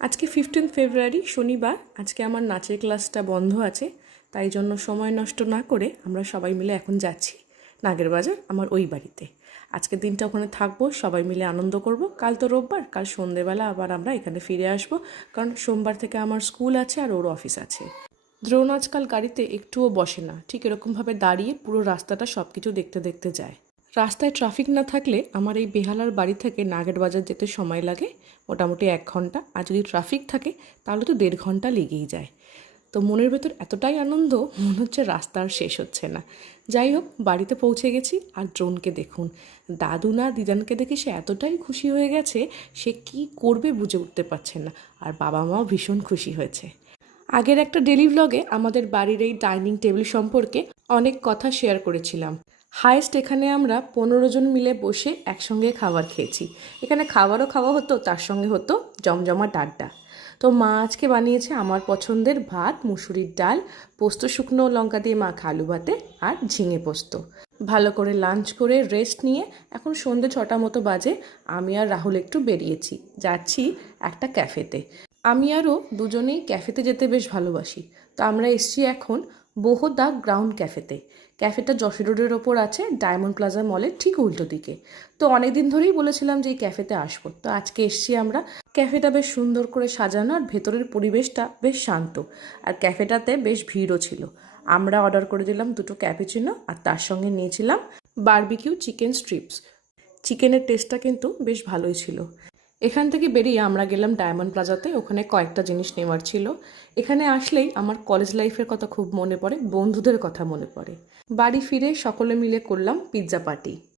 আজকে 15 ফেব্রুয়ারি শনিবার। আজকে আমার নাচের ক্লাসটা বন্ধ আছে, তাই জন্য সময় নষ্ট না করে আমরা সবাই মিলে এখন যাচ্ছি নাগেরবাজার আমার ওই বাড়িতে। আজকের দিনটা ওখানে থাকবো, সবাই মিলে আনন্দ করব। কাল তো রোববার, কাল সন্ধেবেলা আবার আমরা এখানে ফিরে আসব, কারণ সোমবার থেকে আমার স্কুল আছে আর ওর অফিস আছে। দ্রোণ আজকাল গাড়িতে একটুও বসে না, ঠিক এরকমভাবে দাঁড়িয়ে পুরো রাস্তাটা সব কিছু দেখতে দেখতে যায়। রাস্তায় ট্রাফিক না থাকলে আমার এই বেহালার বাড়ি থেকে নাগেরবাজার যেতে সময় লাগে মোটামুটি 1 ঘন্টা, আর যদি ট্রাফিক থাকে তাহলে তো 1.5 ঘন্টা লেগেই যায়। তো মনের ভেতর এতটাই আনন্দ, মনে হচ্ছে রাস্তা আর শেষ হচ্ছে না। যাই হোক, বাড়িতে পৌঁছে গেছি। আর ড্রোনকে দেখুন, দাদু না দিদানকে দেখে সে এতটাই খুশি হয়ে গেছে, সে কি করবে বুঝে উঠতে পারছে না। আর বাবা মাও ভীষণ খুশি হয়েছে। আগের একটা ডেলি ভ্লগে আমাদের বাড়ির এই ডাইনিং টেবিল সম্পর্কে অনেক কথা শেয়ার করেছিলাম। হায়েস্ট এখানে আমরা 15 জন মিলে বসে একসঙ্গে খাবার খেয়েছি। এখানে খাবারও খাওয়া হতো, তার সঙ্গে হতো জমজমাট আড্ডা। তো মা আজকে বানিয়েছে আমার পছন্দের ভাত, মুসুরির ডাল, পোস্ত শুকনো লঙ্কা দিয়ে মাখা আলু ভাতে আর ঝিঙে পোস্ত। ভালো করে লাঞ্চ করে রেস্ট নিয়ে এখন সন্ধ্যে 6টা মতো বাজে। আমি আর রাহুল একটু বেরিয়েছি, যাচ্ছি একটা ক্যাফেতে। আমি আরও দুজনেই ক্যাফেতে যেতে বেশ ভালোবাসি। তো আমরা এসছি এখন বোহদা গ্রাউন্ড ক্যাফেতে। ক্যাফেটা যশোর রোডের ওপর আছে, ডায়মন্ড প্লাজা মলের ঠিক উল্টো দিকে। তো অনেক দিন ধরেই বলেছিলাম যে এই ক্যাফেতে আসবো, তো আজকে এসছি আমরা। ক্যাফেটা বেশ সুন্দর করে সাজানো, আর ভেতরের পরিবেশটা বেশ শান্ত। আর ক্যাফেটাতে বেশ ভিড়ও ছিল। আমরা অর্ডার করে দিলাম 2টো ক্যাপুচিনো, আর তার সঙ্গে নিয়েছিলাম বারবিকিউ চিকেন স্ট্রিপস। চিকেনের টেস্টটা কিন্তু বেশ ভালোই ছিল। এখান থেকে বেরিয়ে আমরা গেলাম ডায়মন্ড প্লাজাতে, ওখানে কয়েকটা জিনিস নেওয়ার ছিল। এখানে আসলেই আমার কলেজ লাইফের কথা খুব মনে পড়ে, বন্ধুদের কথা মনে পড়ে। বাড়ি ফিরে সকলে মিলে করলাম পিৎজা পার্টি।